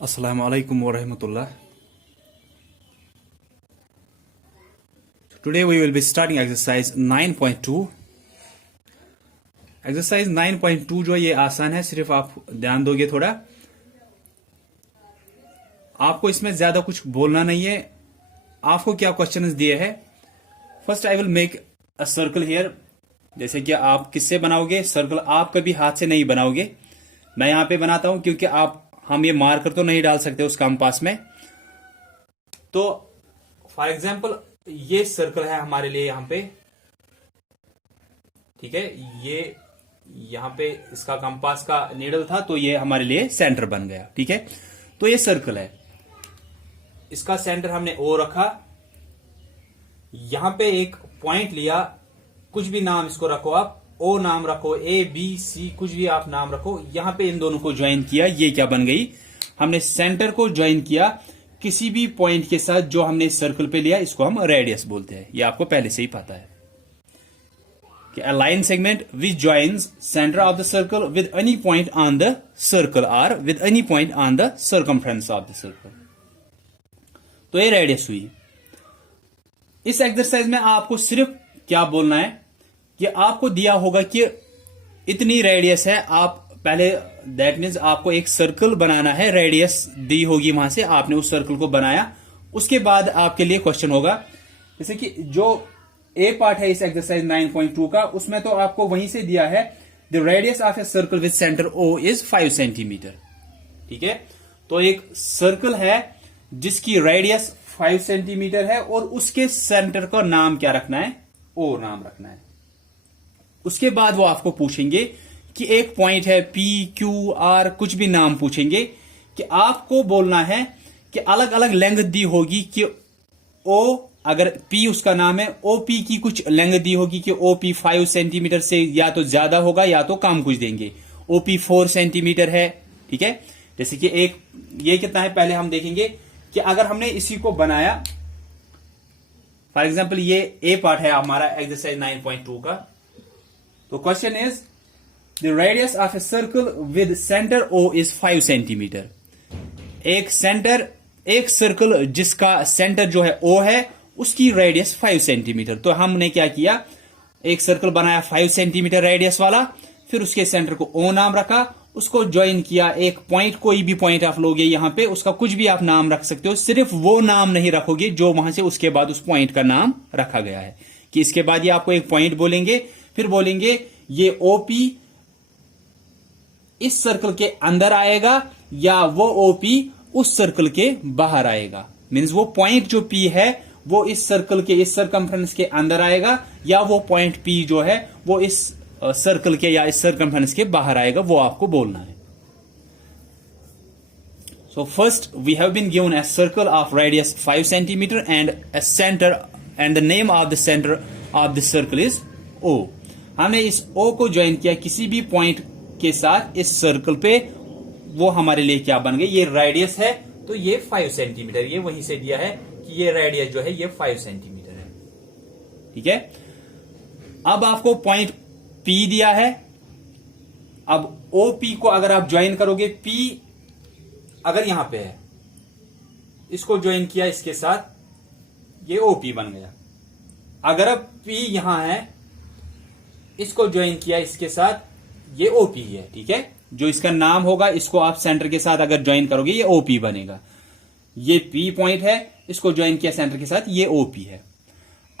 Assalamu alaikum wa rahmatullah. Today we will be starting exercise 9.2. Exercise 9.2 जो ये आसान है, सिर्फ आप ध्यान दोगे थोड़ा। आपको इसमें ज्यादा कुछ बोलना नहीं है। आपको क्या क्वेश्चंस दिए हैं। First I will make a circle here. जैसे कि आप किससे बनाओगे सर्कल, आप कभी हाथ से नहीं बनाओगे। मैं यहां पे बनाता हूं क्योंकि हम ये मार्कर तो नहीं डाल सकते उस कंपास में। तो फॉर एग्जाम्पल ये सर्कल है हमारे लिए यहां पे, ठीक है। ये यहां पे इसका कंपास का नीडल था, तो ये हमारे लिए सेंटर बन गया, ठीक है। तो ये सर्कल है, इसका सेंटर हमने ओ रखा। यहां पे एक पॉइंट लिया, कुछ भी नाम इसको रखो आप, ओ नाम रखो, ए बी सी कुछ भी आप नाम रखो। यहां पे इन दोनों को ज्वाइन किया, ये क्या बन गई, हमने सेंटर को ज्वाइन किया किसी भी पॉइंट के साथ जो हमने इस सर्कल पे लिया, इसको हम रेडियस बोलते हैं। ये आपको पहले से ही पता है कि a line segment which joins centre of the circle with any point on the circle और with any point on the circumference of the circle. तो ये रेडियस हुई। इस एक्सरसाइज में आपको सिर्फ क्या बोलना है कि आपको दिया होगा कि इतनी रेडियस है। आप पहले दैट मीन्स आपको एक सर्कल बनाना है, रेडियस दी होगी वहां से, आपने उस सर्कल को बनाया। उसके बाद आपके लिए क्वेश्चन होगा, जैसे कि जो ए पार्ट है इस एक्सरसाइज 9.2 का, उसमें तो आपको वहीं से दिया है the radius of a circle with centre O is 5 centimetre, ठीक है। तो एक सर्कल है जिसकी रेडियस 5 सेंटीमीटर है और उसके सेंटर का नाम क्या रखना है, ओ नाम रखना है। उसके बाद वो आपको पूछेंगे कि एक पॉइंट है पी क्यू आर, कुछ भी नाम पूछेंगे कि आपको बोलना है कि अलग अलग लेंथ दी होगी कि ओ, अगर पी उसका नाम है, ओपी की कुछ लेंथ दी होगी कि ओपी 5 सेंटीमीटर से या तो ज्यादा होगा या तो कम कुछ देंगे। ओपी 4 सेंटीमीटर है, ठीक है। जैसे कि एक ये कितना है, पहले हम देखेंगे कि अगर हमने इसी को बनाया, फॉर एग्जाम्पल ये ए पार्ट है हमारा एक्सरसाइज 9.2 का। तो question is the radius of a circle with centre O is 5 centimetre. एक सर्कल जिसका सेंटर जो है ओ है, उसकी रेडियस 5 सेंटीमीटर। तो हमने क्या किया, एक सर्कल बनाया 5 सेंटीमीटर रेडियस वाला, फिर उसके सेंटर को ओ नाम रखा, उसको ज्वाइन किया एक पॉइंट, कोई भी पॉइंट आप लोगे यहां पे, उसका कुछ भी आप नाम रख सकते हो, सिर्फ वो नाम नहीं रखोगे जो वहां से उसके बाद उस पॉइंट का नाम रखा गया है। कि इसके बाद ये आपको एक पॉइंट बोलेंगे, फिर बोलेंगे ये ओपी इस सर्कल के अंदर आएगा या वो ओपी उस सर्कल के बाहर आएगा। मींस वो पॉइंट जो पी है वो इस सर्कल के, इस सर्कमफ्रेंस के अंदर आएगा, या वो पॉइंट पी जो है वो इस सर्कल के या इस सर्कमफ्रेंस के बाहर आएगा, वो आपको बोलना है। So first we have been given a circle of radius 5 centimetre and a centre, and the name of the centre of the circle is O. हमने इस ओ को ज्वाइन किया किसी भी पॉइंट के साथ इस सर्कल पे, वो हमारे लिए क्या बन गई, ये रेडियस है तो ये 5 सेंटीमीटर, ये वहीं से दिया है कि ये रेडियस जो है ये 5 सेंटीमीटर है, ठीक है। अब आपको पॉइंट पी दिया है। अब ओ पी को अगर आप ज्वाइन करोगे, पी अगर यहां पे है, इसको ज्वाइन किया इसके साथ, ये ओपी बन गया। अगर अब पी यहां है, इसको ज्वाइन किया इसके साथ, ये ओपी है, ठीक है। जो इसका नाम होगा, इसको आप सेंटर के साथ अगर ज्वाइन करोगे ये ओपी बनेगा। ये पी पॉइंट है, इसको ज्वाइन किया सेंटर के साथ, ये ओपी है।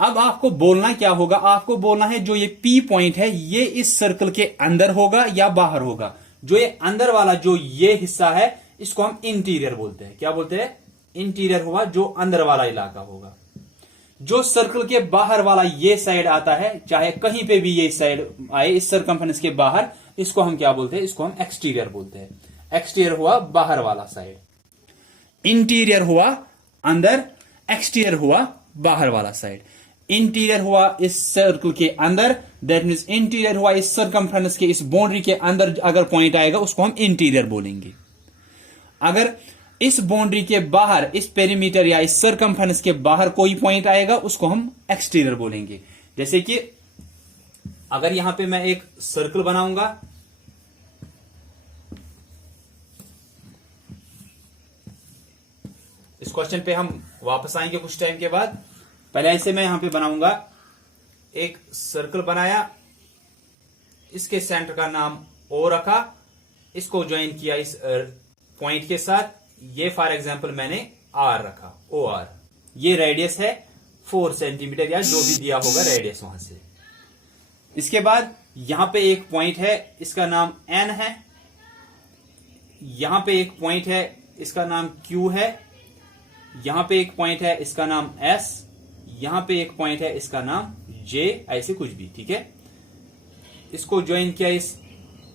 अब आपको बोलना क्या होगा, आपको बोलना है जो ये पी पॉइंट है ये इस सर्कल के अंदर होगा या बाहर होगा। जो ये अंदर वाला जो ये हिस्सा है, इसको हम इंटीरियर बोलते हैं। क्या बोलते हैं, इंटीरियर हुआ जो अंदर वाला इलाका होगा। जो सर्कल के बाहर वाला ये साइड आता है, चाहे कहीं पे भी ये साइड आए इस सर्कमफ्रेंस के बाहर, इसको हम क्या बोलते हैं, इसको हम एक्सटीरियर बोलते हैं। एक्सटीरियर हुआ बाहर वाला साइड, इंटीरियर हुआ अंदर, एक्सटीरियर हुआ बाहर वाला साइड। इंटीरियर हुआ इस सर्कल के अंदर, दैट मीन्स इंटीरियर हुआ इस सर्कमफ्रेंस के, इस बाउंड्री के अंदर अगर पॉइंट आएगा उसको हम इंटीरियर बोलेंगे। अगर इस बाउंड्री के बाहर, इस पेरीमीटर या इस सर्कमफ्रेंस के बाहर कोई पॉइंट आएगा उसको हम एक्सटीरियर बोलेंगे। जैसे कि अगर यहां पे मैं एक सर्कल बनाऊंगा, इस क्वेश्चन पे हम वापस आएंगे कुछ टाइम के बाद। पहले ऐसे मैं यहां पे बनाऊंगा, एक सर्कल बनाया, इसके सेंटर का नाम ओ रखा, इसको ज्वाइन किया इस पॉइंट के साथ, ये फॉर एग्जांपल मैंने आर रखा, ओ आर। ये रेडियस है 4 सेंटीमीटर या जो भी दिया होगा रेडियस वहां से। इसके बाद यहां पे एक पॉइंट है, इसका नाम एन है, यहां पे एक पॉइंट है, इसका नाम क्यू है, यहां पे एक पॉइंट है, इसका नाम एस, यहां पे एक पॉइंट है, इसका नाम जे, ऐसे कुछ भी, ठीक है। इसको ज्वाइन किया इस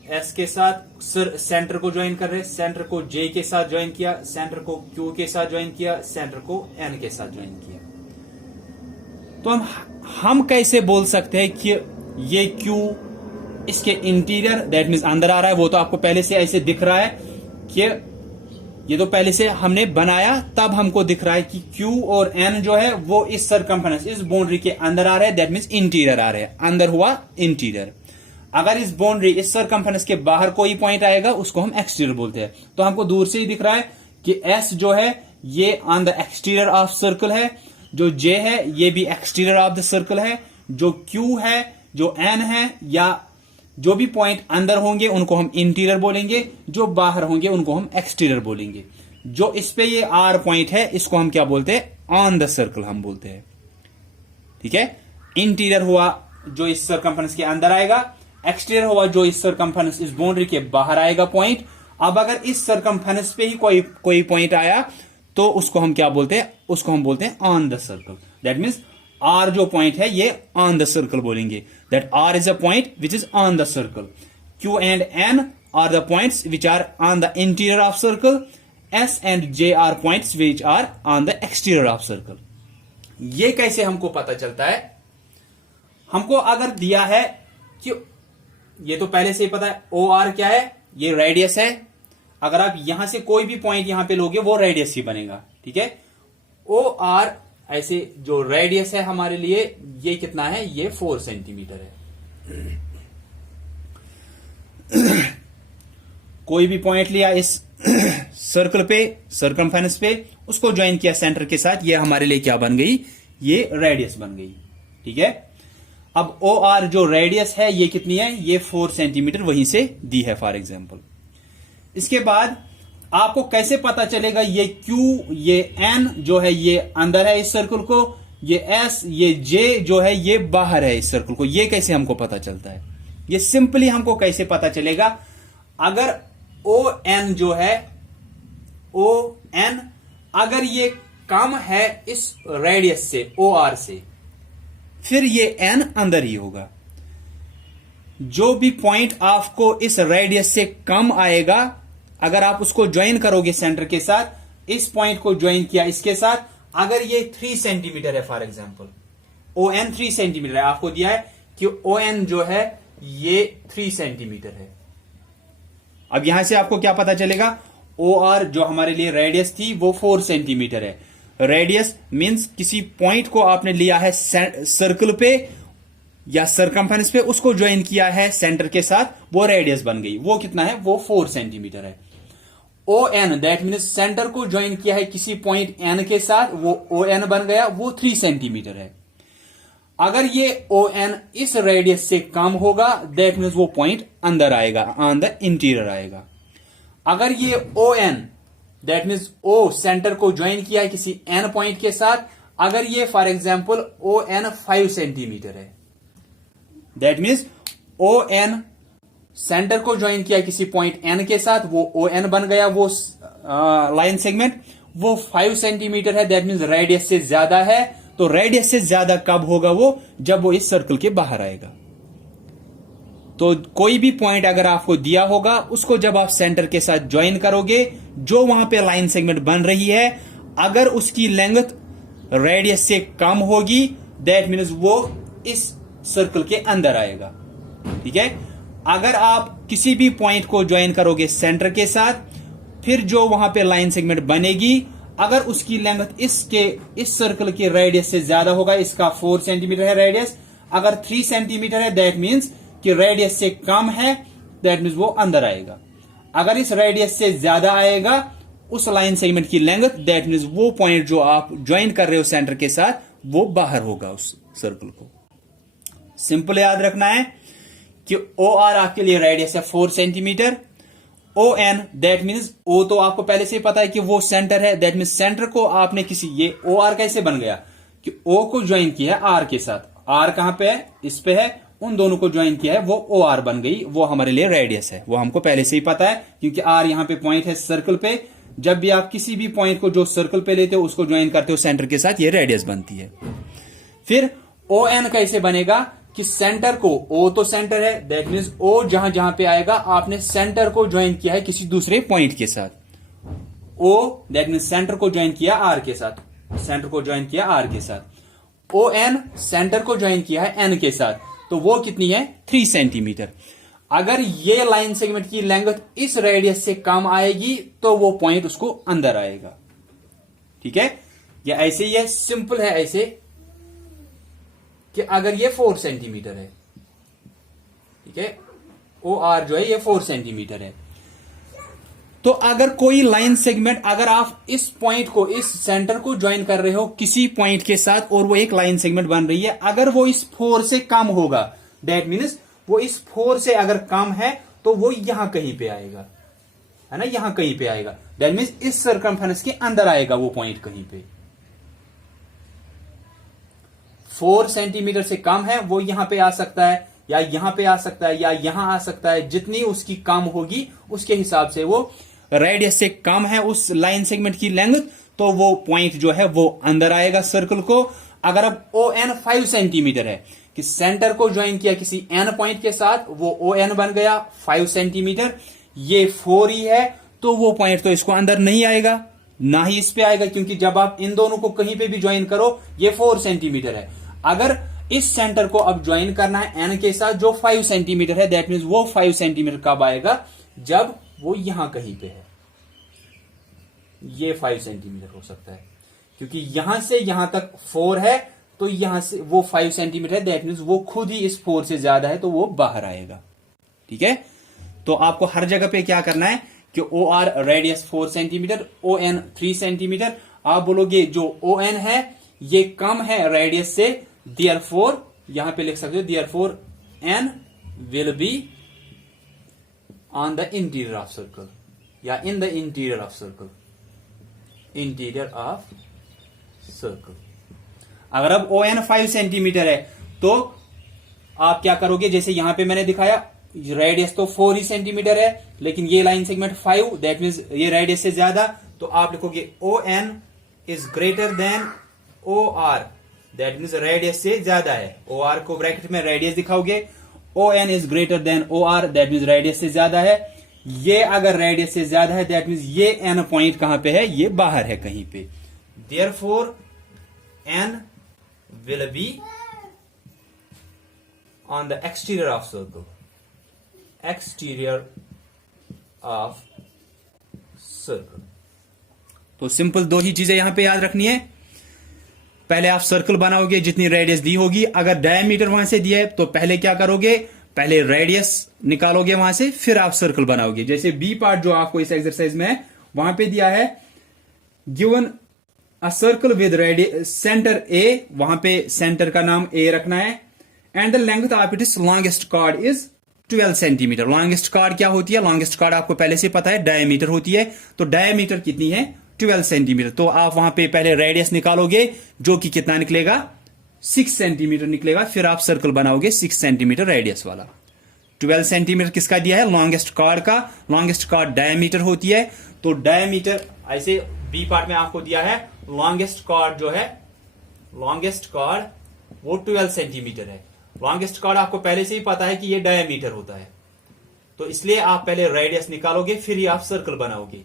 एस के साथ, सेंटर को ज्वाइन कर रहे, सेंटर को जे के साथ ज्वाइन किया, सेंटर को क्यू के साथ ज्वाइन किया, सेंटर को एन के साथ ज्वाइन किया। तो हम कैसे बोल सकते हैं कि ये क्यू इसके इंटीरियर, दैट मीन्स अंदर आ रहा है। वो तो आपको पहले से ऐसे दिख रहा है कि ये तो पहले से हमने बनाया, तब हमको दिख रहा है कि Q और N जो है वो इस सरकमफेरेंस, इस बाउंड्री के अंदर आ रहे हैं, दैट मीन्स इंटीरियर आ रहे हैं, अंदर हुआ इंटीरियर। अगर इस बाउंड्री, इस सरकमफेरेंस के बाहर कोई पॉइंट आएगा उसको हम एक्सटीरियर बोलते हैं। तो हमको दूर से ही दिख रहा है कि S जो है ये on the exterior of circle है, जो J है ये भी एक्सटीरियर ऑफ द सर्कल है, जो Q है, जो N है, या जो भी पॉइंट अंदर होंगे उनको हम इंटीरियर बोलेंगे, जो बाहर होंगे उनको हम एक्सटीरियर बोलेंगे। जो इस पे ये आर पॉइंट है इसको हम क्या बोलते हैं, ऑन द सर्कल हम बोलते हैं, ठीक है। इंटीरियर हुआ जो इस सरकमफेरेंस के अंदर आएगा, एक्सटीरियर हुआ जो इस सरकमफेरेंस, इस बाउंड्री के बाहर आएगा पॉइंट। अब अगर इस सरकमफेरेंस पे ही कोई पॉइंट आया तो उसको हम क्या बोलते हैं, उसको हम बोलते हैं on the circle. That means R जो पॉइंट है ये ऑन द सर्कल बोलेंगे, that R is a point which is on the circle. Q and N are the points which are on the interior of circle, S and J are points which are on the exterior of circle. ये कैसे हमको पता चलता है, हमको अगर दिया है कि ये तो पहले से ही पता है ओ आर क्या है, ये रेडियस है। अगर आप यहां से कोई भी पॉइंट यहां पे लोगे वो रेडियस ही बनेगा, ठीक है। ओ आर ऐसे जो रेडियस है हमारे लिए ये कितना है, ये 4 सेंटीमीटर है। कोई भी पॉइंट लिया इस सर्कल पे, सर्कमफेरेंस पे, उसको ज्वाइन किया सेंटर के साथ, ये हमारे लिए क्या बन गई, ये रेडियस बन गई, ठीक है। अब ओ आर जो रेडियस है ये कितनी है, ये 4 सेंटीमीटर वहीं से दी है फॉर एग्जाम्पल। इसके बाद आपको कैसे पता चलेगा ये Q, ये N जो है ये अंदर है इस सर्कल को, ये S, ये J जो है ये बाहर है इस सर्कल को, ये कैसे हमको पता चलता है, ये सिंपली हमको कैसे पता चलेगा, अगर ON जो है, ON अगर ये कम है इस रेडियस से, OR से, फिर ये N अंदर ही होगा। जो भी पॉइंट आपको इस रेडियस से कम आएगा, अगर आप उसको ज्वाइन करोगे सेंटर के साथ, इस पॉइंट को ज्वाइन किया इसके साथ, अगर ये 3 सेंटीमीटर है फॉर एग्जांपल, ON 3 सेंटीमीटर है, आपको दिया है कि ON जो है ये 3 सेंटीमीटर है। अब यहां से आपको क्या पता चलेगा, OR जो हमारे लिए रेडियस थी वो 4 सेंटीमीटर है। रेडियस मींस किसी पॉइंट को आपने लिया है सर्कल पे या सरकमफेरेंस पे, उसको ज्वाइन किया है सेंटर के साथ, वो रेडियस बन गई। वो कितना है, वो 4 सेंटीमीटर है। ON दैट मीन्स सेंटर को ज्वाइन किया है किसी पॉइंट N के साथ, वो ON बन गया, वो 3 सेंटीमीटर है। अगर ये ON इस रेडियस से कम होगा, दैट मीन्स वो पॉइंट अंदर आएगा, ऑन द इंटीरियर आएगा। अगर ये ON that means O centre को ज्वाइन किया है किसी N पॉइंट के साथ, अगर ये फॉर एग्जाम्पल ON 5 सेंटीमीटर है, दैट मीन्स ON सेंटर को ज्वाइन किया किसी पॉइंट N के साथ, वो ON बन गया, वो लाइन सेगमेंट, वो 5 सेंटीमीटर है, दैट मीन्स रेडियस से ज्यादा है। तो रेडियस से ज्यादा कब होगा वो, जब वो इस सर्कल के बाहर आएगा। तो कोई भी पॉइंट अगर आपको दिया होगा, उसको जब आप सेंटर के साथ ज्वाइन करोगे, जो वहां पे लाइन सेगमेंट बन रही है, अगर उसकी लेंथ रेडियस से कम होगी, दैट मीन्स वो इस सर्कल के अंदर आएगा, ठीक है। अगर आप किसी भी पॉइंट को ज्वाइन करोगे सेंटर के साथ, फिर जो वहां पे लाइन सेगमेंट बनेगी, अगर उसकी लेंथ इस सर्कल के रेडियस से ज्यादा होगा, इसका 4 सेंटीमीटर है रेडियस, अगर 3 सेंटीमीटर है, दैट मीन्स कि रेडियस से कम है, दैट मीन्स वो अंदर आएगा। अगर इस रेडियस से ज्यादा आएगा, उस लाइन सेगमेंट की लेंथ, दैट मीन्स वो पॉइंट जो आप ज्वाइन कर रहे हो सेंटर के साथ, वो बाहर होगा उस सर्कल को। सिंपल याद रखना है कि ओ आर आपके लिए रेडियस है 4 centimetre. O N that means O तो आपको पहले से ही पता है कि वो सेंटर है, दैट मीन्स सेंटर को आपने किसी, ये ओ आर कैसे बन गया कि ओ को ज्वाइन किया है आर के साथ। आर कहां पे है, इस पे है, उन दोनों को ज्वाइन किया है, वो ओ आर बन गई, वो हमारे लिए रेडियस है। वो हमको पहले से ही पता है क्योंकि आर यहां पे पॉइंट है सर्कल पे। जब भी आप किसी भी पॉइंट को जो सर्कल पे लेते हो उसको ज्वाइन करते हो सेंटर के साथ, ये रेडियस बनती है। फिर ओ एन कैसे बनेगा कि सेंटर को, ओ तो सेंटर है, दैट मीन्स ओ जहां जहां पे आएगा आपने सेंटर को ज्वाइन किया है किसी दूसरे पॉइंट के साथ। ओ दैट मीन्स सेंटर को ज्वाइन किया आर के साथ, सेंटर को ज्वाइन किया आर के साथ। ओ एन सेंटर को ज्वाइन किया है एन के साथ, तो वो कितनी है 3 सेंटीमीटर। अगर ये लाइन सेगमेंट की लेंथ इस रेडियस से कम आएगी तो वो पॉइंट उसको अंदर आएगा। ठीक है, या ऐसे ही है, सिंपल है ऐसे कि अगर ये 4 सेंटीमीटर है, ठीक है, ओ आर जो है ये 4 सेंटीमीटर है, तो अगर कोई लाइन सेगमेंट, अगर आप इस पॉइंट को, इस सेंटर को ज्वाइन कर रहे हो किसी पॉइंट के साथ और वो एक लाइन सेगमेंट बन रही है, अगर वो इस 4 से कम होगा, दैट मीन्स वो इस 4 से अगर कम है तो वो यहां कहीं पे आएगा, है ना, यहां कहीं पे आएगा, दैट मीन्स इस सर्कमफेरेंस के अंदर आएगा वो पॉइंट कहीं पे। 4 सेंटीमीटर से कम है वो यहां पे आ सकता है, या यहां पे आ सकता है, या यहां आ सकता है, जितनी उसकी कम होगी उसके हिसाब से वो रेडियस से कम है उस लाइन सेगमेंट की लेंथ, तो वो पॉइंट जो है वो अंदर आएगा सर्कल को। अगर अब ओ एन 5 सेंटीमीटर है कि सेंटर को ज्वाइन किया किसी एन पॉइंट के साथ, वो ओ एन बन गया 5 सेंटीमीटर, ये 4 ही है, तो वो पॉइंट तो इसको अंदर नहीं आएगा, ना ही इस पे आएगा, क्योंकि जब आप इन दोनों को कहीं पे भी ज्वाइन करो ये 4 सेंटीमीटर है। अगर इस सेंटर को अब ज्वाइन करना है एन के साथ जो 5 सेंटीमीटर है, दैट मीन्स वो 5 सेंटीमीटर कब आएगा, जब वो यहां कहीं पे है, ये 5 सेंटीमीटर हो सकता है, क्योंकि यहां से यहां तक 4 है, तो यहां से वो 5 सेंटीमीटर है, दैट मीन्स वो खुद ही इस 4 से ज्यादा है, तो वो बाहर आएगा। ठीक है, तो आपको हर जगह पे क्या करना है कि O R radius 4 centimetre, O N 3 centimetre. आप बोलोगे जो ओ एन है ये कम है रेडियस से, देयरफॉर यहां पे लिख सकते हो therefore N will be on the interior of circle, या in the interior of circle, interior of circle. अगर अब ओ एन 5 सेंटीमीटर है तो आप क्या करोगे, जैसे यहां पे मैंने दिखाया रेडियस तो 4 ही सेंटीमीटर है, लेकिन ये लाइन सेगमेंट 5, दैट मीन्स ये रेडियस से ज्यादा, तो आप लिखोगे O N is greater than O R, that means radius से ज्यादा है। ओ आर को ब्रैकेट में रेडियस दिखाओगे, O N is greater than O R, that means radius से ज्यादा है। ये अगर रेडियस से ज्यादा है, दैट मीन्स ये एन पॉइंट कहां पे है, ये बाहर है कहीं पे, therefore N will be on the exterior of circle, exterior of circle. तो सिंपल 2 ही चीजें यहां पे याद रखनी है। पहले आप सर्कल बनाओगे जितनी रेडियस दी होगी, अगर डायमीटर वहां से दिया है तो पहले क्या करोगे, पहले रेडियस निकालोगे वहां से, फिर आप सर्कल बनाओगे। जैसे बी पार्ट जो आपको इस एक्सरसाइज में है वहां पे दिया है, given a circle with radius centre A, वहां पे सेंटर का नाम ए रखना है, and the length of it is longest chord is 12 centimetre. Longest chord क्या होती है, लॉन्गेस्ट कॉर्ड आपको पहले से पता है डायमीटर होती है, तो डायमीटर कितनी है 12 सेंटीमीटर। तो आप वहां पे पहले रेडियस निकालोगे जो कि कितना निकलेगा 6 सेंटीमीटर निकलेगा, फिर आप सर्कल बनाओगे 6 सेंटीमीटर रेडियस वाला। 12 सेंटीमीटर किसका दिया है, लॉन्गेस्ट कॉर्ड का। लॉन्गेस्ट कॉर्ड डायमीटर होती है, तो डायमीटर ऐसे बी पार्ट में आपको दिया है, लॉन्गेस्ट कॉर्ड जो है, लॉन्गेस्ट कॉर्ड वो 12 सेंटीमीटर है। लॉन्गेस्ट कॉर्ड आपको पहले से ही पता है कि ये डायमीटर होता है, तो इसलिए आप पहले रेडियस निकालोगे फिर ही आप सर्कल बनाओगे।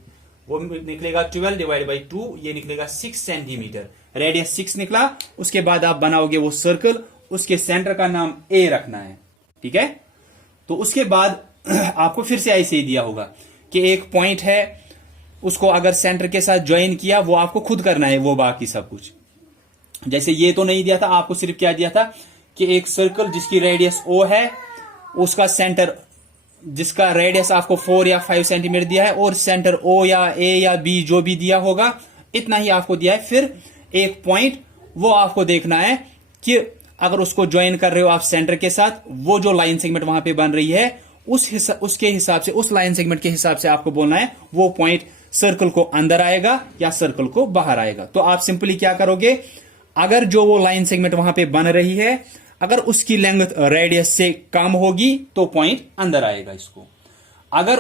वो निकलेगा 12 डिवाइड बाई 2, ये निकलेगा 6 सेंटीमीटर। रेडियस 6 निकला, उसके बाद आप बनाओगे वो सर्कल, उसके सेंटर का नाम ए रखना है। ठीक है, तो उसके बाद आपको फिर से ऐसे ही दिया होगा कि एक पॉइंट है, उसको अगर सेंटर के साथ ज्वाइन किया, वो आपको खुद करना है, वो बाकी सब कुछ। जैसे ये तो नहीं दिया था, आपको सिर्फ क्या दिया था कि एक सर्कल जिसकी रेडियस ओ है, उसका सेंटर जिसका रेडियस आपको 4 या 5 सेंटीमीटर दिया है और सेंटर ओ या ए या बी जो भी दिया होगा इतना ही आपको दिया है। फिर एक पॉइंट वो आपको देखना है कि अगर उसको ज्वाइन कर रहे हो आप सेंटर के साथ, वो जो लाइन सेगमेंट वहां पे बन रही है उसके हिसाब से, उस लाइन सेगमेंट के हिसाब से आपको बोलना है वो पॉइंट सर्कल को अंदर आएगा या सर्कल को बाहर आएगा। तो आप सिंपली क्या करोगे, अगर जो वो लाइन सेगमेंट वहां पे बन रही है अगर उसकी लेंथ रेडियस से कम होगी तो पॉइंट अंदर आएगा इसको। अगर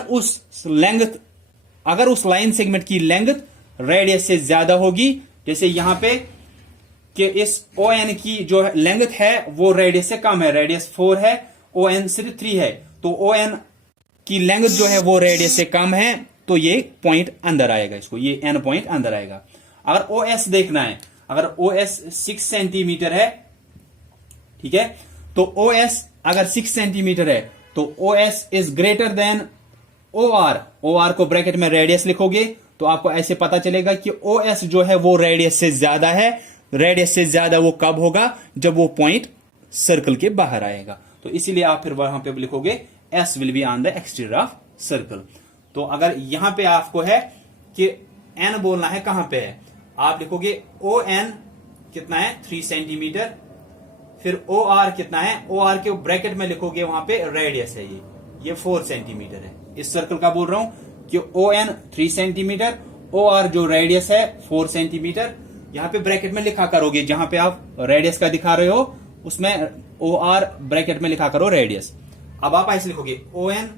उस लाइन सेगमेंट की लेंथ रेडियस से ज्यादा होगी, जैसे यहां पे कि इस ON की जो लेंथ है वो रेडियस से कम है, रेडियस 4 है, ON सिर्फ 3 है, तो ON की लेंथ जो है वो रेडियस से कम है तो ये पॉइंट अंदर आएगा, इसको ये N पॉइंट अंदर आएगा। अगर OS देखना है, अगर OS 6 सेंटीमीटर है, ठीक है, तो OS अगर 6 सेंटीमीटर है तो OS is greater then OR को ब्रैकेट में रेडियस लिखोगे तो आपको ऐसे पता चलेगा कि OS जो है वो रेडियस से ज्यादा है। रेडियस से ज्यादा वो कब होगा, जब वो पॉइंट सर्कल के बाहर आएगा। तो इसीलिए आप फिर वहां पे लिखोगे S will be on the exterior of circle. तो अगर यहां पे आपको है कि N बोलना है कहां पे है, आप लिखोगे ON कितना है 3 सेंटीमीटर, फिर OR कितना है, OR के ब्रैकेट में लिखोगे वहां पे रेडियस है ये 4 सेंटीमीटर है। इस सर्कल का बोल रहा हूं कि ON 3 सेंटीमीटर, OR जो रेडियस है 4 सेंटीमीटर, यहां पे ब्रैकेट में लिखा करोगे, जहां पे आप रेडियस का दिखा रहे हो उसमें OR ब्रैकेट में लिखा करो रेडियस। अब आप ऐसे लिखोगे ON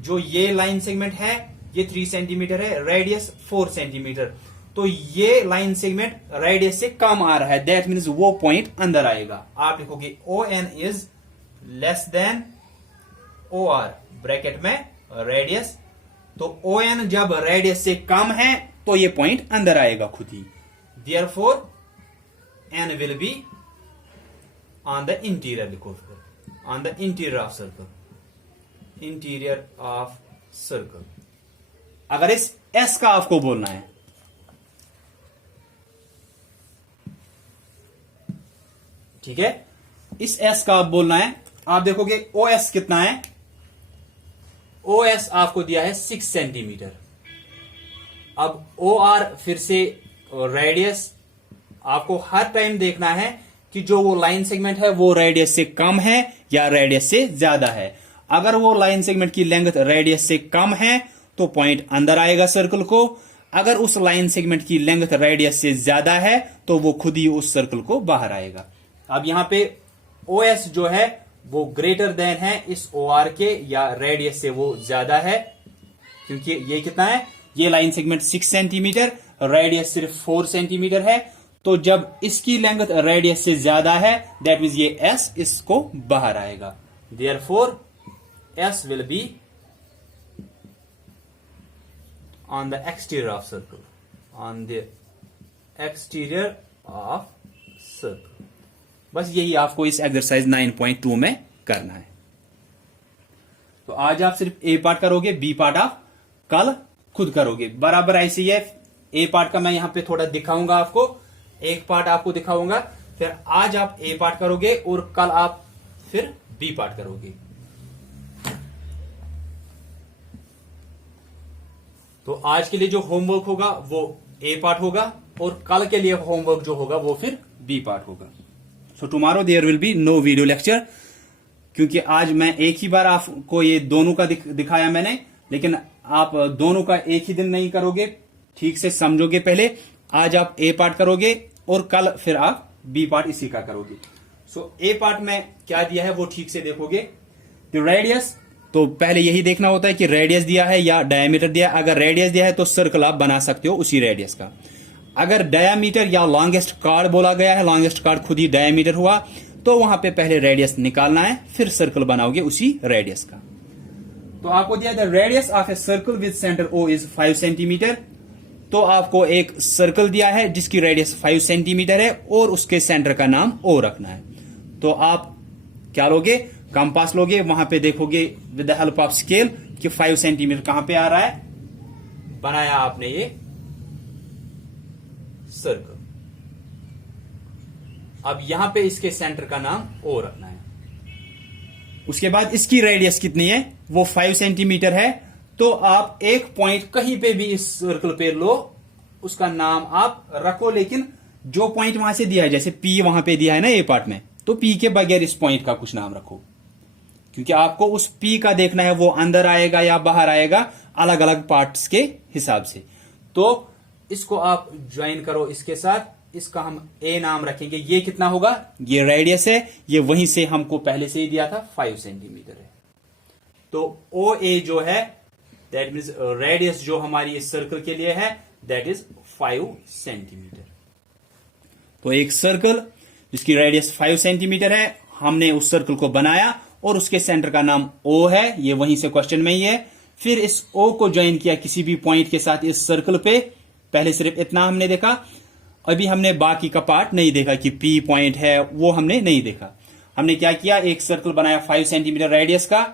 जो ये लाइन सेगमेंट है ये 3 सेंटीमीटर है, रेडियस 4 सेंटीमीटर, तो ये लाइन सेगमेंट रेडियस से कम आ रहा है, दैट मीन्स वो पॉइंट अंदर आएगा। आप लिखोगे ON is less than OR bracket में रेडियस, तो ON जब रेडियस से कम है तो ये पॉइंट अंदर आएगा खुद ही। Therefore N will be on the interior, लिखो फिर on the interior of circle, interior of circle। अगर इस S का आपको बोलना है, ठीक है, इस S का आप बोलना है, आप देखोगे OS कितना है, OS आपको दिया है 6 सेंटीमीटर। अब OR फिर से रेडियस आपको हर टाइम देखना है कि जो वो लाइन सेगमेंट है वो रेडियस से कम है या रेडियस से ज्यादा है। अगर वो लाइन सेगमेंट की लेंथ रेडियस से कम है तो पॉइंट अंदर आएगा सर्कल को। अगर उस लाइन सेगमेंट की लेंथ रेडियस से ज्यादा है तो वो खुद ही उस सर्कल को बाहर आएगा। अब यहां पे OS जो है वो ग्रेटर देन है इस OR के, या रेडियस से वो ज्यादा है, क्योंकि ये कितना है, ये लाइन सेगमेंट 6 सेंटीमीटर, रेडियस सिर्फ 4 सेंटीमीटर है, तो जब इसकी लेंथ रेडियस से ज्यादा है दैट मीन्स ये S इसको बाहर आएगा। Therefore S will be on the exterior of circle, on the exterior of circle. बस यही आपको इस एक्सरसाइज 9.2 में करना है। तो आज आप सिर्फ A पार्ट करोगे, B पार्ट आप कल खुद करोगे। बराबर ऐसे ही है, A पार्ट का मैं यहां पे थोड़ा दिखाऊंगा आपको, एक पार्ट आपको दिखाऊंगा, फिर आज आप A पार्ट करोगे और कल आप फिर B पार्ट करोगे। तो आज के लिए जो होमवर्क होगा वो A पार्ट होगा और कल के लिए होमवर्क जो होगा वो फिर B पार्ट होगा। So tomorrow there will be no video lecture, क्योंकि आज मैं एक ही बार आपको ये दोनों का दिखाया मैंने, लेकिन आप दोनों का एक ही दिन नहीं करोगे, ठीक से समझोगे पहले। आज आप A पार्ट करोगे और कल फिर आप B पार्ट इसी का करोगे। सो A पार्ट में क्या दिया है वो ठीक से देखोगे। तो रेडियस, तो पहले यही देखना होता है कि रेडियस दिया है या डायमीटर दिया है। अगर रेडियस दिया है तो सर्कल आप बना सकते हो उसी रेडियस का। अगर डायमीटर या लॉन्गेस्ट कार्ड बोला गया है, लॉन्गेस्ट कार्ड खुद ही डायमीटर हुआ, तो वहां पे पहले रेडियस निकालना है, फिर सर्कल बनाओगे उसी रेडियस का। तो आपको दिया the radius of a circle with centre O is 5 centimetre. तो आपको एक सर्कल दिया है जिसकी रेडियस 5 सेंटीमीटर है और उसके सेंटर का नाम O रखना है। तो आप क्या लोगे, कंपास लोगे, वहां पे देखोगे with the help of scale कि 5 सेंटीमीटर कहां पे आ रहा है। बनाया आपने ये सर्कल। अब यहां पे इसके सेंटर का नाम O रखना है। उसके बाद इसकी रेडियस कितनी है वो 5 सेंटीमीटर है, तो आप एक पॉइंट कहीं पे भी इस सर्कल पे लो, उसका नाम आप रखो, लेकिन जो पॉइंट वहां से दिया है, जैसे पी वहां पे दिया है ना ए पार्ट में, तो पी के बगैर इस पॉइंट का कुछ नाम रखो, क्योंकि आपको उस पी का देखना है वो अंदर आएगा या बाहर आएगा, अलग अलग पार्ट्स के हिसाब से। तो इसको आप ज्वाइन करो इसके साथ, इसका हम ए नाम रखेंगे। ये कितना होगा, ये रेडियस है, ये वहीं से हमको पहले से ही दिया था 5 सेंटीमीटर है। तो ओ ए जो है दैट मीन्स रेडियस जो हमारी इस सर्कल के लिए है दैट इज 5 सेंटीमीटर। तो एक सर्कल जिसकी रेडियस 5 सेंटीमीटर है, हमने उस सर्कल को बनाया और उसके सेंटर का नाम ओ है, ये वहीं से क्वेश्चन में ही है। फिर इस ओ को ज्वाइन किया किसी भी पॉइंट के साथ इस सर्कल पे। पहले सिर्फ इतना हमने देखा, अभी हमने बाकी का पार्ट नहीं देखा कि पी पॉइंट है, वो हमने नहीं देखा। हमने क्या किया, एक सर्कल बनाया 5 सेंटीमीटर रेडियस का,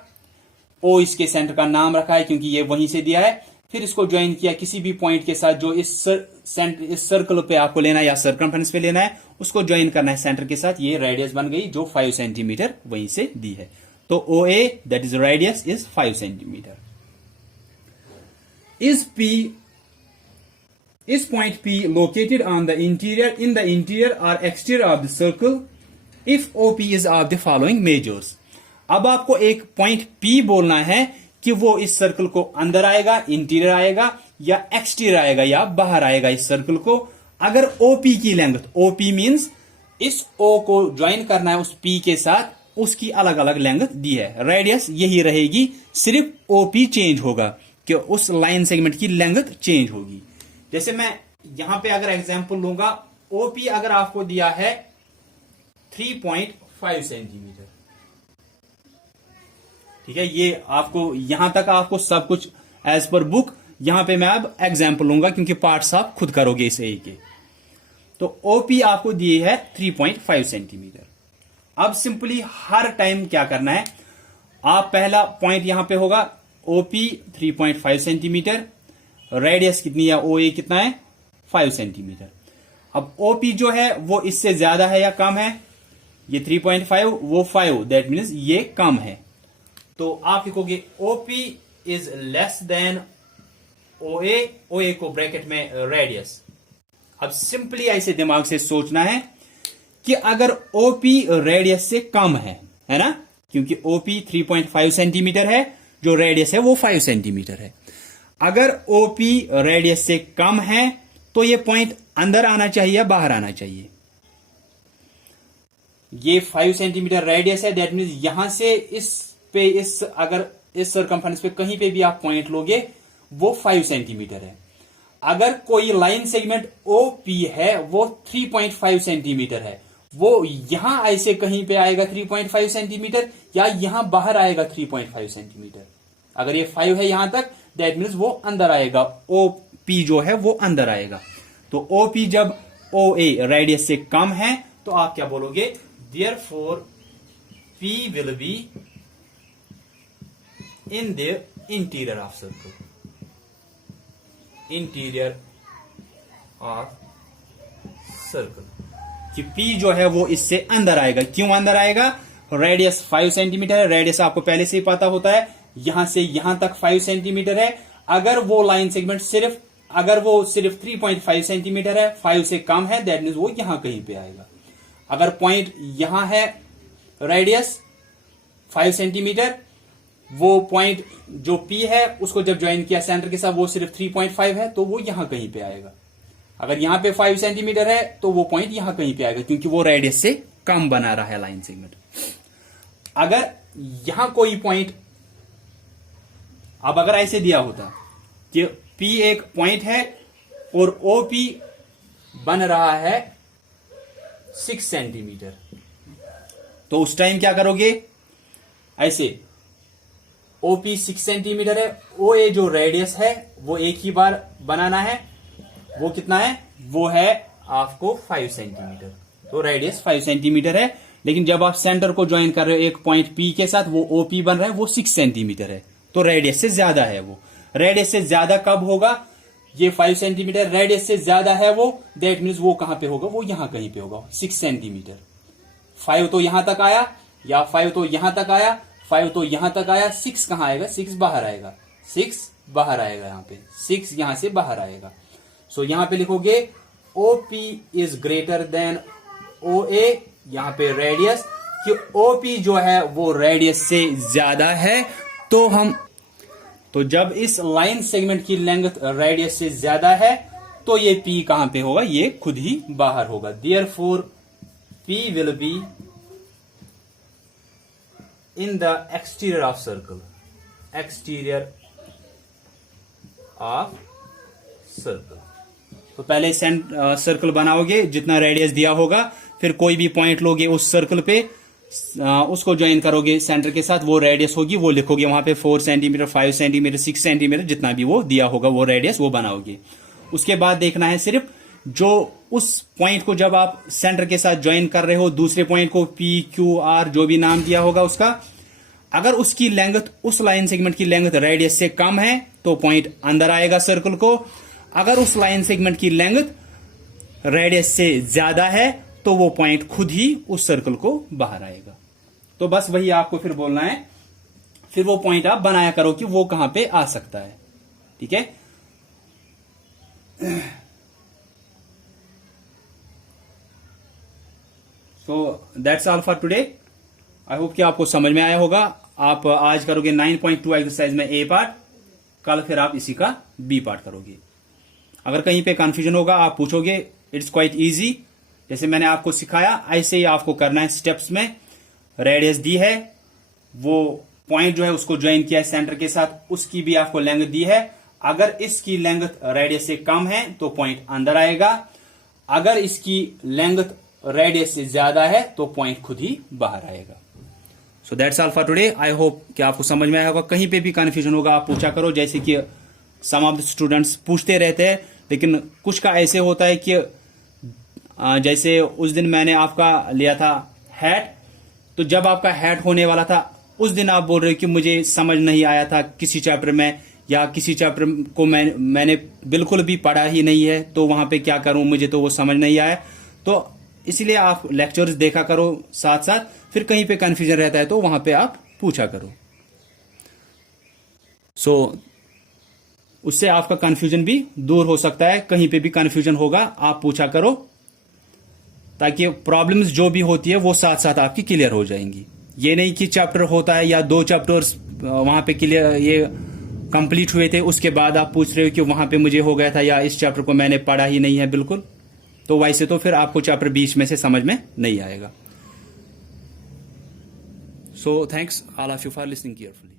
ओ इसके सेंटर का नाम रखा है क्योंकि ये वहीं से दिया है। फिर इसको ज्वाइन किया किसी भी पॉइंट के साथ जो इस सर्कल पे आपको लेना है या सर्कमफ्रेंस पे लेना है, उसको ज्वाइन करना है सेंटर के साथ। ये रेडियस बन गई जो 5 सेंटीमीटर वहीं से दी है। तो O A that is radius is 5 centimetre. Is point P located on the interior, in the interior or exterior of the circle if OP is of the following measures? अब आपको एक पॉइंट P बोलना है कि वो इस circle को अंदर आएगा, इंटीरियर आएगा या एक्सटीरियर आएगा या बाहर आएगा इस सर्कल को। अगर OP की लेंथ, OP मींस इस O को ज्वाइन करना है उस P के साथ, उसकी अलग अलग लेंथ दी है, रेडियस यही रहेगी, सिर्फ OP चेंज होगा कि उस लाइन सेगमेंट की लेंथ चेंज होगी। जैसे मैं यहां पे अगर एग्जांपल लूंगा, ओपी अगर आपको दिया है 3.5 सेंटीमीटर, ठीक है, ये आपको यहां तक आपको सब कुछ एज पर बुक, यहां पे मैं अब एग्जांपल लूंगा क्योंकि पार्ट्स आप खुद करोगे इस ए के। तो ओपी आपको दिए है 3.5 सेंटीमीटर। अब सिंपली हर टाइम क्या करना है, आप पहला पॉइंट यहां पे होगा ओपी 3.5 सेंटीमीटर, रेडियस कितनी है, ओ ए कितना है 5 सेंटीमीटर। अब ओपी जो है वो इससे ज्यादा है या कम है, ये 3.5 वो 5, दैट मीन्स ये कम है। तो आप लिखोगे ओपी इज लेस देन ओ ए को ब्रैकेट में रेडियस। अब सिंपली ऐसे दिमाग से सोचना है कि अगर ओपी रेडियस से कम है ना, क्योंकि ओपी 3.5 सेंटीमीटर है, जो रेडियस है वो 5 सेंटीमीटर है। अगर ओपी रेडियस से कम है तो ये पॉइंट अंदर आना चाहिए या बाहर आना चाहिए। ये 5 सेंटीमीटर रेडियस है, दैट मीन्स यहां से अगर इस सर्कमफ्रेंस पे कहीं पे भी आप पॉइंट लोगे वो 5 सेंटीमीटर है। अगर कोई लाइन सेगमेंट ओपी है वो 3.5 सेंटीमीटर है, वो यहां ऐसे कहीं पे आएगा 3.5 सेंटीमीटर या यहां बाहर आएगा 3.5 सेंटीमीटर। अगर ये 5 है यहां तक, दैट मीन्स वो अंदर आएगा, ओपी जो है वो अंदर आएगा। तो ओपी जब ओ ए रेडियस से कम है तो आप क्या बोलोगे, therefore P will be in the interior of circle, interior of circle, कि पी जो है वो इससे अंदर आएगा। क्यों अंदर आएगा, रेडियस 5 सेंटीमीटर है, रेडियस आपको पहले से ही पता होता है, यहां से यहां तक 5 सेंटीमीटर है। अगर वो लाइन सेगमेंट सिर्फ 3.5 सेंटीमीटर है, 5 से कम है, दैट मीन्स वो यहां कहीं पे आएगा। अगर पॉइंट यहां है, रेडियस 5 सेंटीमीटर, वो पॉइंट जो P है उसको जब ज्वाइन किया सेंटर के साथ वो सिर्फ 3.5 है, तो वो यहां कहीं पे आएगा। अगर यहां पे 5 सेंटीमीटर है तो वो पॉइंट यहां कहीं पे आएगा, क्योंकि वो रेडियस से कम बना रहा है लाइन सेगमेंट। अगर यहां कोई पॉइंट, अब अगर ऐसे दिया होता कि P एक पॉइंट है और OP बन रहा है 6 सेंटीमीटर, तो उस टाइम क्या करोगे, ऐसे OP 6 सेंटीमीटर है, OA जो रेडियस है वो एक ही बार बनाना है, वो कितना है, वो है आपको 5 सेंटीमीटर। तो रेडियस 5 सेंटीमीटर है, लेकिन जब आप सेंटर को ज्वाइन कर रहे हो एक पॉइंट P के साथ, वो OP बन रहा है वो 6 सेंटीमीटर है, तो रेडियस से ज्यादा है। वो रेडियस से ज्यादा कब होगा, ये 5 सेंटीमीटर रेडियस से ज्यादा है वो, दैट मीन्स वो कहां पे होगा, वो यहां कहीं पे होगा 6 सेंटीमीटर। 5 तो यहां तक आया या 5 तो यहां तक आया, 5 तो यहां तक आया, 6 कहां आएगा, 6 बाहर आएगा, 6 बाहर आएगा, यहां पे 6 यहां से बाहर आएगा। सो यहां पे लिखोगे OP is greater then OA, यहां पे रेडियस कि OP जो है वो रेडियस से ज्यादा है, तो जब इस लाइन सेगमेंट की लेंथ रेडियस से ज्यादा है तो ये P कहां पे होगा, ये खुद ही बाहर होगा। Therefore P will be in the exterior of circle, exterior of circle। तो पहले सर्कल बनाओगे जितना रेडियस दिया होगा, फिर कोई भी पॉइंट लोगे उस सर्कल पे, उसको ज्वाइन करोगे सेंटर के साथ, वो रेडियस होगी वो लिखोगे वहां पे 4 सेंटीमीटर, 5 सेंटीमीटर, 6 सेंटीमीटर, जितना भी वो दिया होगा वो रेडियस वो बनाओगे। उसके बाद देखना है सिर्फ जो उस पॉइंट को जब आप सेंटर के साथ ज्वाइन कर रहे हो, दूसरे पॉइंट को PQR जो भी नाम दिया होगा उसका, अगर उसकी लेंथ उस लाइन सेगमेंट की लेंथ रेडियस से कम है तो पॉइंट अंदर आएगा सर्कल को, अगर उस लाइन सेगमेंट की लेंथ रेडियस से ज्यादा है तो वो पॉइंट खुद ही उस सर्कल को बाहर आएगा। तो बस वही आपको फिर बोलना है, फिर वो पॉइंट आप बनाया करो कि वो कहां पे आ सकता है। ठीक है, so that's all for today. I hope कि आपको समझ में आया होगा। आप आज करोगे 9.2 एक्सरसाइज में A पार्ट, कल फिर आप इसी का B पार्ट करोगे। अगर कहीं पे कंफ्यूजन होगा आप पूछोगे, इट्स क्वाइट इजी, जैसे मैंने आपको सिखाया ऐसे ही आपको करना है स्टेप्स में। रेडियस दी है, वो पॉइंट जो है उसको ज्वाइन किया है सेंटर के साथ, उसकी भी आपको लेंथ दी है, अगर इसकी लेंथ रेडियस से कम है तो पॉइंट अंदर आएगा, अगर इसकी लेंथ रेडियस से ज्यादा है तो पॉइंट खुद ही बाहर आएगा। So that's all for today. I hope कि आपको समझ में आया होगा। कहीं पे भी कंफ्यूजन होगा आप पूछा करो, जैसे कि सम ऑफ द स्टूडेंट्स पूछते रहते हैं, लेकिन कुछ का ऐसे होता है कि जैसे उस दिन मैंने आपका लिया था हैट, तो जब आपका हैट होने वाला था उस दिन आप बोल रहे हो कि मुझे समझ नहीं आया था किसी चैप्टर में, या किसी चैप्टर को मैंने बिल्कुल भी पढ़ा ही नहीं है, तो वहां पे क्या करूं, मुझे तो वो समझ नहीं आया। तो इसलिए आप लेक्चर्स देखा करो साथ साथ, फिर कहीं पे कंफ्यूजन रहता है तो वहां पे आप पूछा करो। सो उससे आपका कंफ्यूजन भी दूर हो सकता है। कहीं पे भी कंफ्यूजन होगा आप पूछा करो, ताकि प्रॉब्लम्स जो भी होती है वो साथ साथ आपकी क्लियर हो जाएंगी। ये नहीं कि चैप्टर होता है या 2 चैप्टर्स वहां पे क्लियर ये कंप्लीट हुए थे, उसके बाद आप पूछ रहे हो कि वहां पे मुझे हो गया था या इस चैप्टर को मैंने पढ़ा ही नहीं है बिल्कुल, तो वैसे तो फिर आपको चैप्टर बीच में से समझ में नहीं आएगा। So thanks all of you for listening carefully.